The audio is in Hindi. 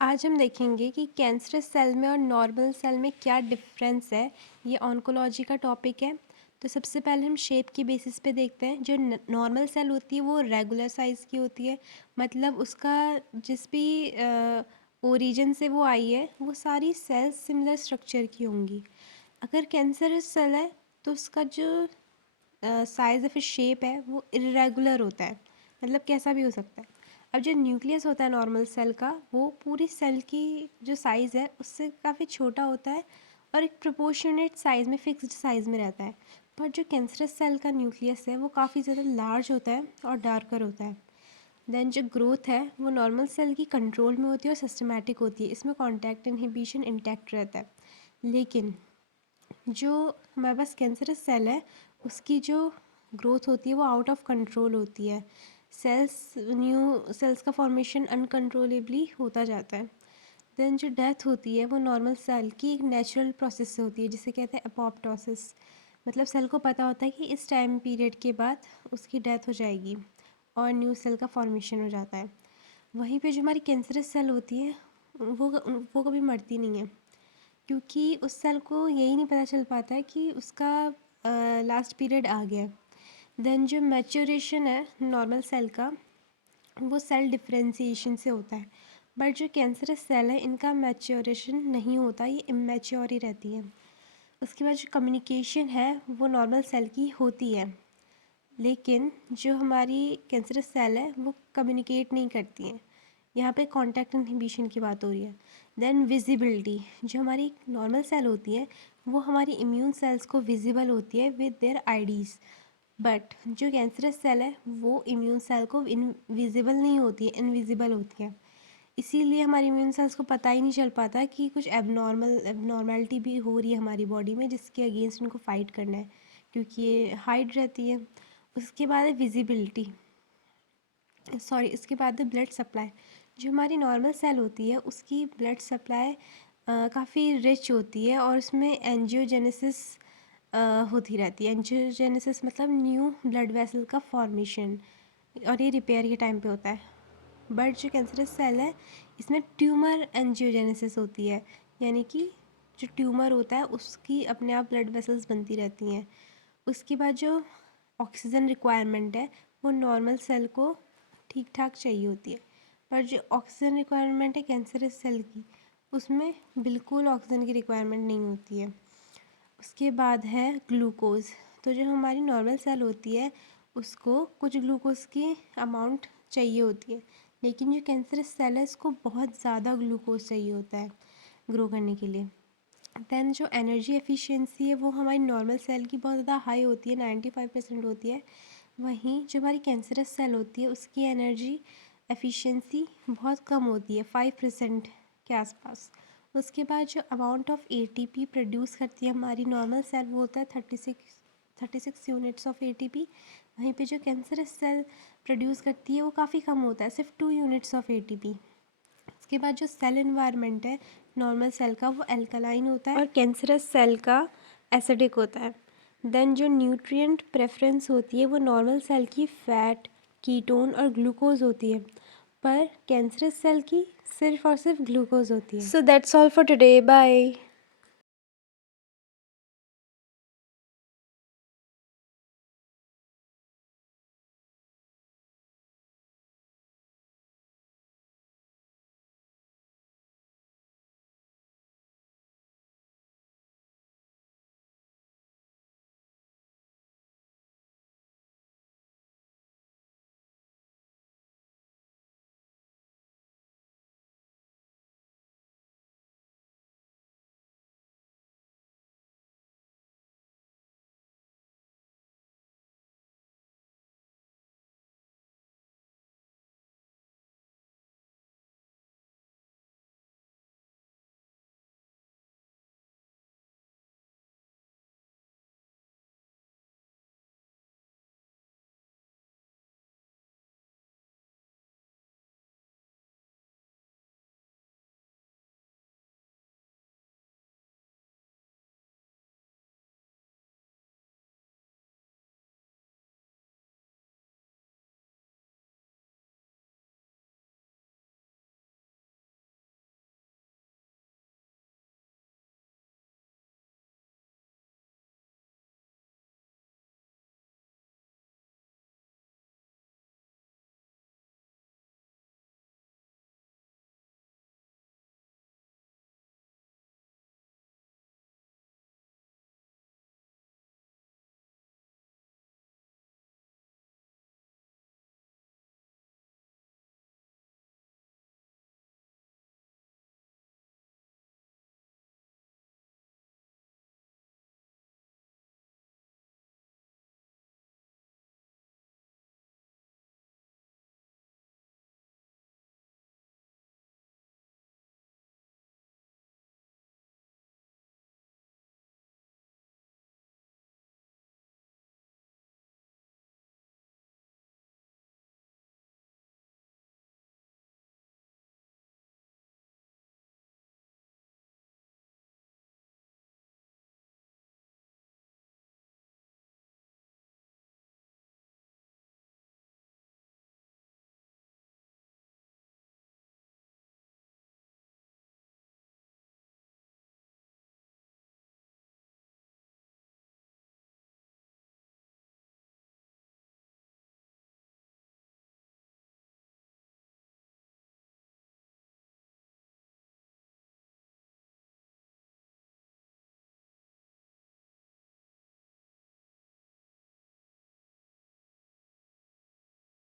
आज हम देखेंगे कि कैंसरस सेल में और नॉर्मल सेल में क्या डिफरेंस है। ये ऑन्कोलॉजी का टॉपिक है। तो सबसे पहले हम शेप की बेसिस पे देखते हैं। जो नॉर्मल सेल होती है वो रेगुलर साइज़ की होती है, मतलब उसका जिस भी ओरिजिन से वो आई है वो सारी सेल्स सिमिलर स्ट्रक्चर की होंगी। अगर कैंसरस सेल है तो उसका जो साइज़ या फिर शेप है वो इरेगुलर होता है, मतलब कैसा भी हो सकता है। अब जो न्यूक्लियस होता है नॉर्मल सेल का, वो पूरी सेल की जो साइज़ है उससे काफ़ी छोटा होता है और एक प्रोपोर्शनेट साइज़ में, फिक्स्ड साइज़ में रहता है। पर जो कैंसरस सेल का न्यूक्लियस है वो काफ़ी ज़्यादा लार्ज होता है और डार्कर होता है। देन जो ग्रोथ है वो नॉर्मल सेल की कंट्रोल में होती है और सिस्टमैटिक होती है। इसमें कॉन्टैक्ट इनहिबिशन इंटैक्ट रहता है। लेकिन जो हमारे पास कैंसरस सेल है उसकी जो ग्रोथ होती है वो आउट ऑफ कंट्रोल होती है। न्यू सेल्स का फॉर्मेशन अनकंट्रोलेबली होता जाता है। देन जो डेथ होती है वो नॉर्मल सेल की एक नेचुरल प्रोसेस से होती है, जिसे कहते हैं अपोप्टोसिस। मतलब सेल को पता होता है कि इस टाइम पीरियड के बाद उसकी डेथ हो जाएगी और न्यू सेल का फॉर्मेशन हो जाता है। वहीं पे जो हमारी कैंसरस सेल होती है वो कभी मरती नहीं है, क्योंकि उस सेल को यही नहीं पता चल पाता है कि उसका लास्ट पीरियड आ गया है। देन जो मैच्योरेशन है नॉर्मल सेल का वो सेल डिफरेंशिएशन से होता है, बट जो कैंसरस सेल है इनका मैच्योरेशन नहीं होता, ये इमेच्योर ही रहती है। उसके बाद जो कम्युनिकेशन है वो नॉर्मल सेल की होती है, लेकिन जो हमारी कैंसरस सेल है वो कम्युनिकेट नहीं करती हैं। यहाँ पे कांटेक्ट इनहिबिशन की बात हो रही है। देन विजिबिलिटी, जो हमारी नॉर्मल सेल होती है वो हमारी इम्यून सेल्स को विजिबल होती है विद देयर आईडीज़, बट जो कैंसरस सेल है वो इम्यून सेल को इनविजिबल नहीं होती है, इनविजिबल होती है। इसीलिए हमारी इम्यून सेल्स को पता ही नहीं चल पाता कि कुछ एबनॉर्मैलिटी भी हो रही है हमारी बॉडी में, जिसके अगेंस्ट उनको फाइट करना है, क्योंकि ये हाइड रहती है। उसके बाद है विजिबिलिटी, सॉरी इसके बाद है ब्लड सप्लाई। जो हमारी नॉर्मल सेल होती है उसकी ब्लड सप्लाई काफ़ी रिच होती है और उसमें एंजियोजेनेसिस होती रहती है। एंजियोजेनेसिस मतलब न्यू ब्लड वेसल का फॉर्मेशन, और ये रिपेयर के टाइम पे होता है। बट जो कैंसरस सेल है इसमें ट्यूमर एंजियोजेनेसिस होती है, यानी कि जो ट्यूमर होता है उसकी अपने आप ब्लड वेसल्स बनती रहती हैं। उसके बाद जो ऑक्सीजन रिक्वायरमेंट है वो नॉर्मल सेल को ठीक ठाक चाहिए होती है, पर जो ऑक्सीजन रिक्वायरमेंट है कैंसरस सेल की उसमें बिल्कुल ऑक्सीजन की रिक्वायरमेंट नहीं होती है। उसके बाद है ग्लूकोज़। तो जो हमारी नॉर्मल सेल होती है उसको कुछ ग्लूकोज़ की अमाउंट चाहिए होती है, लेकिन जो कैंसरस सेल है इसको बहुत ज़्यादा ग्लूकोज चाहिए होता है ग्रो करने के लिए। देन जो एनर्जी एफिशिएंसी है वो हमारी नॉर्मल सेल की बहुत ज़्यादा हाई होती है, 95% होती है। वहीं जो हमारी कैंसरस सेल होती है उसकी एनर्जी एफिशिएंसी बहुत कम होती है, 5% के आसपास। उसके बाद जो अमाउंट ऑफ एटीपी प्रोड्यूस करती है हमारी नॉर्मल सेल वो होता है 36 यूनिट्स ऑफ एटीपी। वहीं पे जो कैंसरस सेल प्रोड्यूस करती है वो काफ़ी कम होता है, सिर्फ 2 यूनिट्स ऑफ एटीपी। उसके बाद जो सेल इन्वायरमेंट है नॉर्मल सेल का वो एल्कलाइन होता है और कैंसरस सेल का एसिडिक होता है। देन जो न्यूट्रिएंट प्रेफरेंस होती है वो नॉर्मल सेल की फैट, कीटोन और ग्लूकोज होती है, पर कैंसरस सेल की सिर्फ और सिर्फ ग्लूकोज होती है। So that's all for today, bye.